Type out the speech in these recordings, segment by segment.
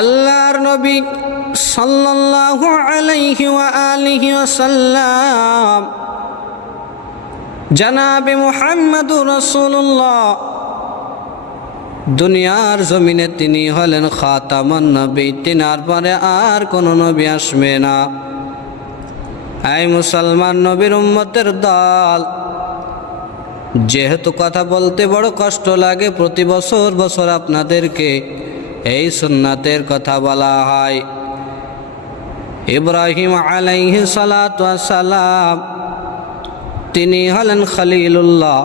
আল্লাহর নবী সাল্লাল্লাহু আলাইহি ওয়া আলিহি ওয়াসাল্লাম জনাবে মুহাম্মদুর রাসূলুল্লাহ দুনিয়ার জমিনে তিনি হলেন খাতামুন নবী। তিনার পরে আর কোনো নবী আসবে না। এই মুসলমান নবীর উম্মতের দল, যেহেতু কথা বলতে বড় কষ্ট লাগে, প্রতি বছর আপনাদেরকে এই সুন্নাতের কথা বলা হয়। ইব্রাহিম আলাইহিস সালাতু ওয়াস সালাম তিনি হলেন খলিলুল্লাহ,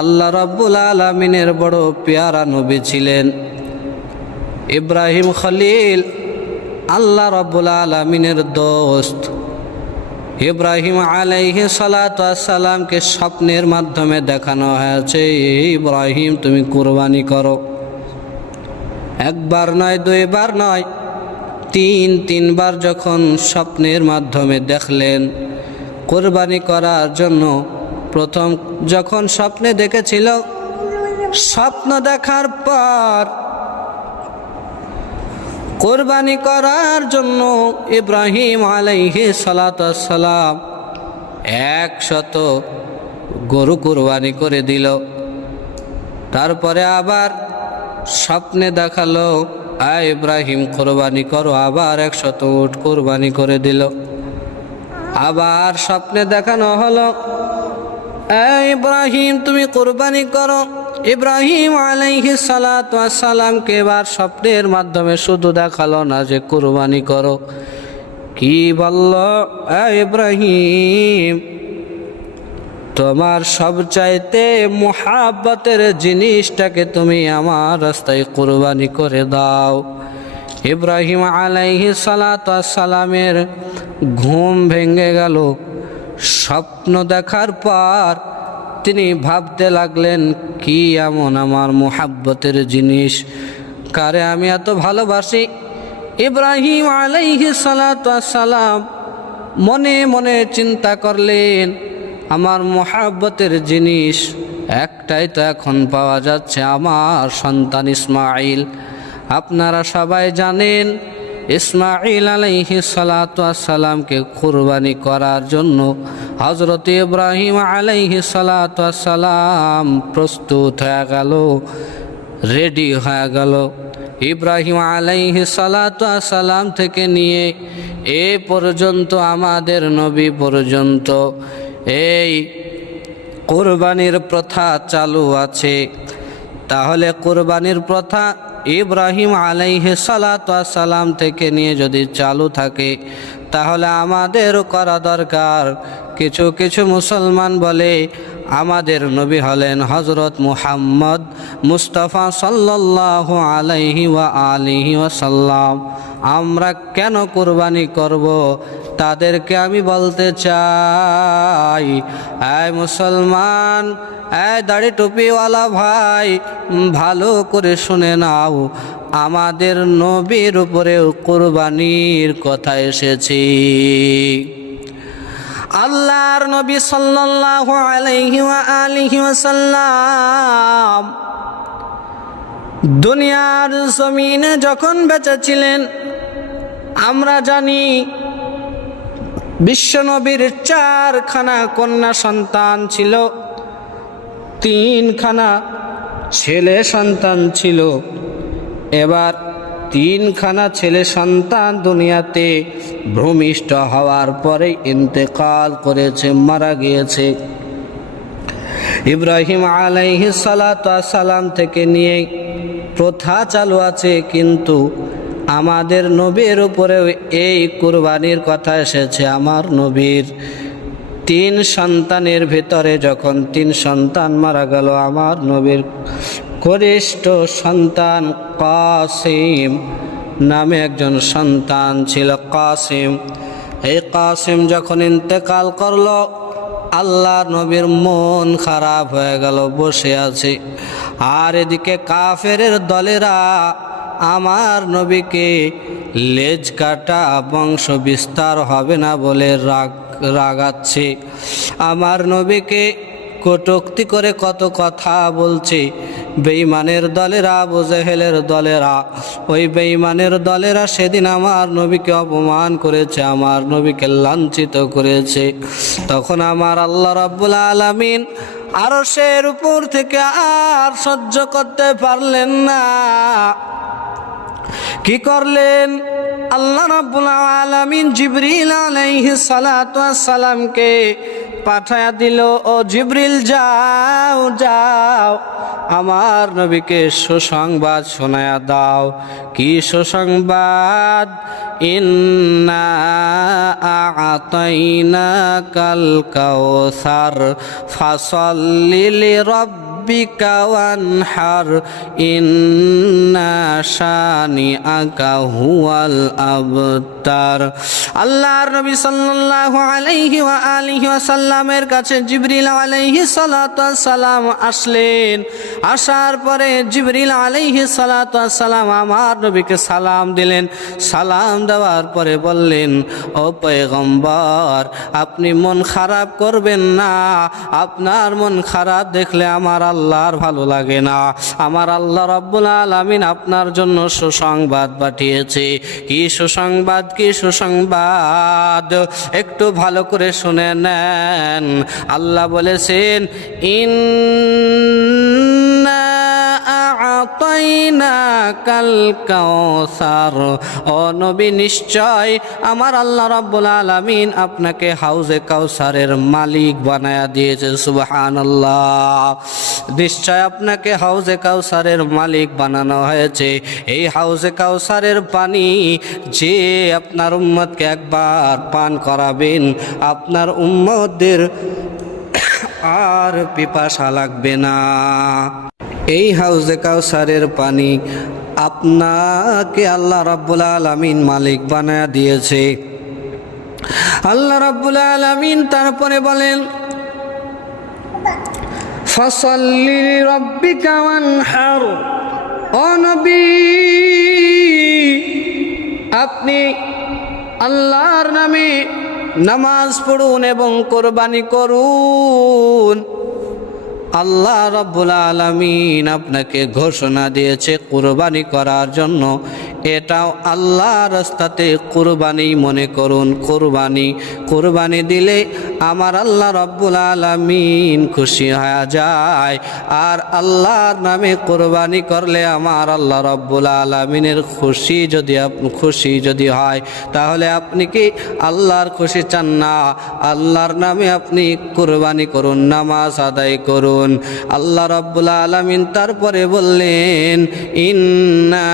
আল্লাহ রাব্বুল আলামিনের বড় পেয়ারা নবী ছিলেন। ইব্রাহিম খলিল আল্লাহ রাব্বুল আলামিনের দোস্ত। ইব্রাহিম আলাইহিস সালাতু ওয়াস সালামকে স্বপ্নের মাধ্যমে দেখানো হয়েছে, ইব্রাহিম তুমি কুরবানি করো। একবার নয়, দুইবার নয়, তিনবার যখন স্বপ্নের মাধ্যমে দেখলেন কুরবানি করার জন্য। প্রথম যখন স্বপ্নে দেখেছিল, স্বপ্ন দেখার পর কুরবানি করার জন্য ইব্রাহিম আলাইহিস সালাতু ওয়াস সালাম 100 গরু কুরবানি করে দিল। তারপরে আবার স্বপ্নে দেখালো, আয় ইব্রাহিম কুরবানি করো, আবার 100 উট কুরবানি করে দিল। আবার স্বপ্নে দেখানো হলো, আয় ইব্রাহিম তুমি কুরবানি করো। ইব্রাহিম আলাইহিস সালাতু ওয়াস সালামকে এবার স্বপ্নের মাধ্যমে শুধু দেখালো না যে কুরবানি করো, কি বলল, আয় ইব্রাহিম তোমার সবচাইতে মুহাব্বতের জিনিসটাকে তুমি আমার রাস্তায় কুরবানি করে দাও। ইব্রাহিম আলাইহিস সালাতু ওয়াস সালামের ঘুম ভেঙে গেল। স্বপ্ন দেখার পর তিনি ভাবতে লাগলেন, কি এমন আমার মুহাব্বতের জিনিস, কারে আমি এত ভালোবাসি। ইব্রাহিম আলাইহিস সালাতু ওয়াস সালাম মনে মনে চিন্তা করলেন, আমার মুহাব্বতের জিনিস একটাই তো এখন পাওয়া যাচ্ছে, আমার সন্তান ইসমাঈল। আপনারা সবাই জানেন ইসমাঈল আলাইহিস সালাতু ওয়াস সালামকে কুরবানি করার জন্য হযরত ইব্রাহিম আলাইহিস সালাতু ওয়াস সালাম প্রস্তুত হয়ে গেল, রেডি হয়ে গেল। ইব্রাহিম আলাইহিস সালাতু ওয়াস সালাম থেকে নিয়ে এ পর্যন্ত আমাদের নবী পর্যন্ত এই কুরবানির প্রথা চালু আছে। তাহলে কুরবানির প্রথা ইব্রাহিম আলাইহিস সালাতু ওয়াস সালাম থেকে নিয়ে যদি চালু থাকে, তাহলে আমাদেরও করা দরকার। কিছু কিছু মুসলমান বলে আমাদের নবী হলেন হযরত মুহাম্মদ মুস্তাফা সাল্লাল্লাহু আলাইহি ওয়া আলিহি ওয়াসাল্লাম। আমরা কেন কুরবানি করব? তাদেরকে আমি বলতে চাই, আয় মুসলমান, আয় দাড়ি টুপিওয়ালা ভাই, ভালো করে শুনে নাও, আমাদের নবীর উপরেও কুরবানির কথা এসেছে। আল্লাহর নবী সাল্লাল্লাহু আলাইহি ওয়া আলিহি ওয়াসাল্লাম দুনিয়ার জমিনে যখন বেঁচে ছিলেন, আমরা জানি বিশ্বনবীর 4খানা কন্যা সন্তান ছিল, 3খানা ছেলে সন্তান ছিল। এবার 3খানা ছেলে সন্তান দুনিয়াতে ভূমিষ্ঠ হওয়ার পরে ইন্তেকাল করেছে, মারা গিয়েছে। ইব্রাহিম আলাইহিস সালাতু ওয়াস সালাম থেকে নিয়ে প্রথা চালু আছে, কিন্তু আমাদের নবীর উপরেও এই কুরবানির কথা এসেছে। আমার নবীর 3 সন্তানের ভিতরে যখন 3 সন্তান মারা গেল, আমার নবীর কনিষ্ঠ সন্তান কাসিম নামে একজন সন্তান ছিল, কাসিম। এই কাসিম যখন ইন্তেকাল করলো, আল্লাহর নবীর মন খারাপ হয়ে গেল, বসে আছে। আর এদিকে কাফেরের দলেরা আমার নবীকে লেজ কাটা বংশ বিস্তার হবে না বলে রাগাচ্ছে। আমার নবীকে কটূক্তি করে কত কথা বলছে। বেঈমানের দলেরা, আবু জেহেলের দলেরা, ওই বেঈমানের দলেরা সেদিন আমার নবীকে অপমান করেছে, আমার নবীকে লাঞ্ছিত করেছে। তখন আমার আল্লাহ রাব্বুল আলামিন আরশের উপর থেকে আর সহ্য করতে পারলেন না। কি করলেন? আল্লাহ রাব্বুল আলামিন জিবরিল আলাইহিস সালাতু ওয়াস সালামকে পাঠায়া দিল, ও জিবরিল যাও যাও আমার নবীকে সুসংবাদ শোনায়া দাও। কি সুসংবাদ? ইন্না আ'তাইনাকাল কাউসার ফাসাল্লি লিরাব্বিকা ওয়ানহার ইন্না শানিআকা হুয়াল আবতার। আল্লাহর নবী সাল্লাল্লাহু আলাইহি ওয়া আলিহি ওয়াসাল্লামের কাছে জিবরিল আলাইহিস সালাতু ওয়াস সালাম আসলেন। আসার পরে জিবরিল আলাইহিস সালাতু ওয়াস সালাম আমার নবীকে সালাম দিলেন। সালাম দেওয়ার পরে বললেন, ও পয়গম্বর, আপনি মন খারাপ করবেন না। আপনার মন খারাপ দেখলে আমার আল্লাহর ভালো লাগে না। আমার আল্লাহ রাব্বুল আলামিন আপনার জন্য সুসংবাদ পাঠিয়েছে। কি সুসংবাদ? কি সুসংবাদ? একটু ভালো করে শুনে নেন। আল্লাহ বলেছেন, ইন্না আ'তাইনাকাল কাউসার, ও নবী নিশ্চয় আমার আল্লাহ রাব্বুল আলামিন আপনাকে হাউজে কাউসারের মালিক বানায়া দিয়েছে। সুবহানাল্লাহ। নিশ্চয় আপনাকে হাউজে কাউসারের মালিক বানানো হয়েছে। এই হাউজে কাউসারের পানি যে আপনার উম্মতকে একবার পান করাবেন, আপনার উম্মতদের আর পিপাসা লাগবে না। এই হাউজে কাউসারের পানি আপনাকে আল্লাহ রাব্বুল আলামিন মালিক বানায়া দিয়েছে। আল্লাহ রাব্বুল আলামিন তারপরে বলেন, ফাসাল্লি লিরাব্বিকা ওয়ানহার, ও নবী আপনি আল্লাহর নামে নামাজ পড়ুন এবং কোরবানি করুন। আল্লাহ রাব্বুল আলামিন আপনাকে ঘোষণা দিয়েছে কোরবানি করার জন্য। এটাও আল্লাহর রাস্তাতে কোরবানি মনে করুন। কোরবানি দিলে আমার আল্লাহ রাব্বুল আলামিন খুশি হয়ে যায়। আর আল্লাহর নামে কোরবানি করলে আমার আল্লাহ রাব্বুল আলামিনের খুশি যদি হয়, তাহলে আপনি কি আল্লাহর খুশি চান না? আল্লাহর নামে আপনি কোরবানি করুন, নামাজ আদায় করুন। আল্লাহ রাব্বুল আলামিন তারপরে বললেন, ইন্না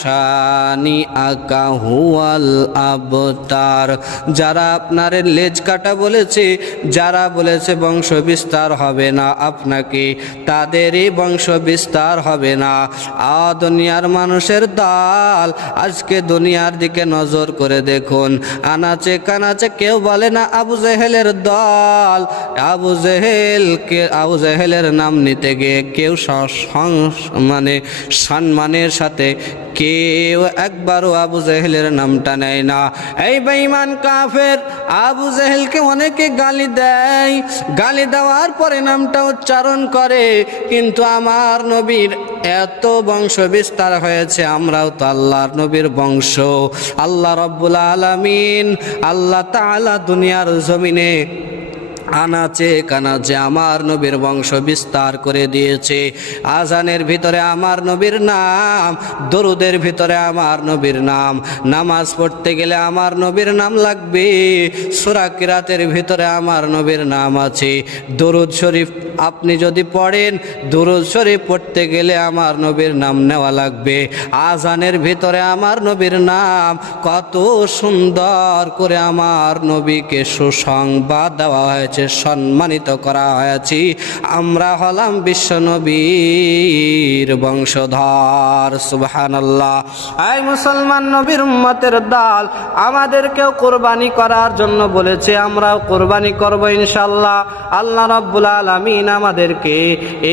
শানিআকা হুয়াল আবতার। যারা আপনার লেজ কাটা বলেছে, যারা বলেছে বংশ বিস্তার হবে না আপনাকে, তাদেরই বংশ বিস্তার হবে না। দুনিয়ার মানুষের দল, আজকে দুনিয়ার দিকে নজর করে দেখুন, আনাচে কানাচে কেউ বলে না আবু জেহেলের দল। আবু জেহেলের নাম নিতে গিয়ে কেউ সম্মানের সাথে কেউ একবারও আবু জেহেলের নামটা নেয় না। এই বেঈমান কাফের আবু জেহেলকে অনেকে গালি দেয়, গালি দেওয়ার পরে নামটা উচ্চারণ করে, কিন্তু আমার নবীর এত বংশ বিস্তার হয়েছে, আমরাও তো আল্লাহর নবীর বংশ। আল্লাহ রাব্বুল আলামিন, আল্লাহ তাআলা দুনিয়ার জমিনে আনাচে কানাচে আমার নবীর বংশ বিস্তার করে দিয়েছে। আজানের ভিতরে আমার নবীর নাম, দরুদের ভিতরে আমার নবীর নাম, নামাজ পড়তে গেলে আমার নবীর নাম লাগবে, সূরা কিরাতের ভিতরে আমার নবীর নাম আছে। দরুদ শরীফ আপনি যদি পড়েন, দরুদ শরীফ পড়তে গেলে আমার নবীর নাম নেওয়া লাগবে। আজানের ভিতরে আমার নবীর নাম, কত সুন্দর করে আমার নবীকে সুসংবাদ দেওয়া হয়েছে, সম্মানিত করা হয়েছে। আমরা হলাম বিশ্ব নবীর বংশধর। সুবহানাল্লাহ। এই মুসলমান নবীর উম্মতের দল, আমাদেরকেও কোরবানি করার জন্য বলেছে, আমরাও কোরবানি করব ইনশাআল্লাহ। আল্লাহ রাব্বুল আলামিন আমাদেরকে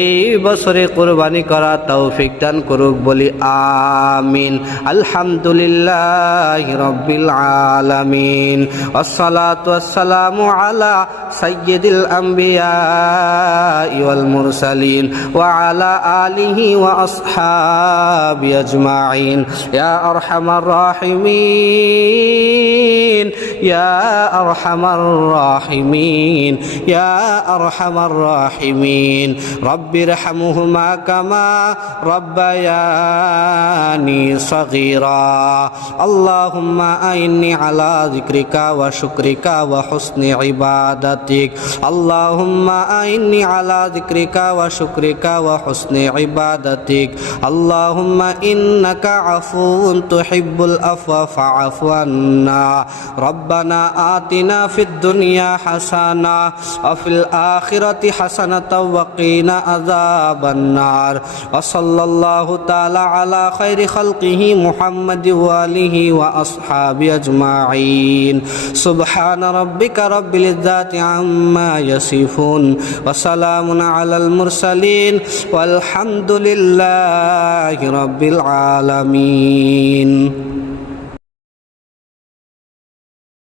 এই বছরে কোরবানি করার তৌফিক দান করুক, বলি আমিন। আলহামদুলিল্লাহি রাব্বিল আলামিন, ওয়াসসালাতু ওয়াসসালামু আলা سيد الأنبياء والمرسلين وعلى آله وأصحابه أجمعين يا أرحم الراحمين يا أرحم الراحمين يا أرحم الراحمين رب ارحمهما كما ربياني صغيرا اللهم أعني على ذكرك وشكرك وحسن عبادتك اللهم أعني على ذكرك وشكرك وحسن عبادتك اللهم إنك عفو تحب العفو فاعف عنا ربنا آتنا في الدنيا حسنة وفي الآخرة حسنة وقنا عذاب النار وصلى الله تعالى على خير خلقه محمد وآله وأصحابه أجمعين سبحان ربك رب العزة عما يصفون وسلام على المرسلين والحمد لله رب العالمين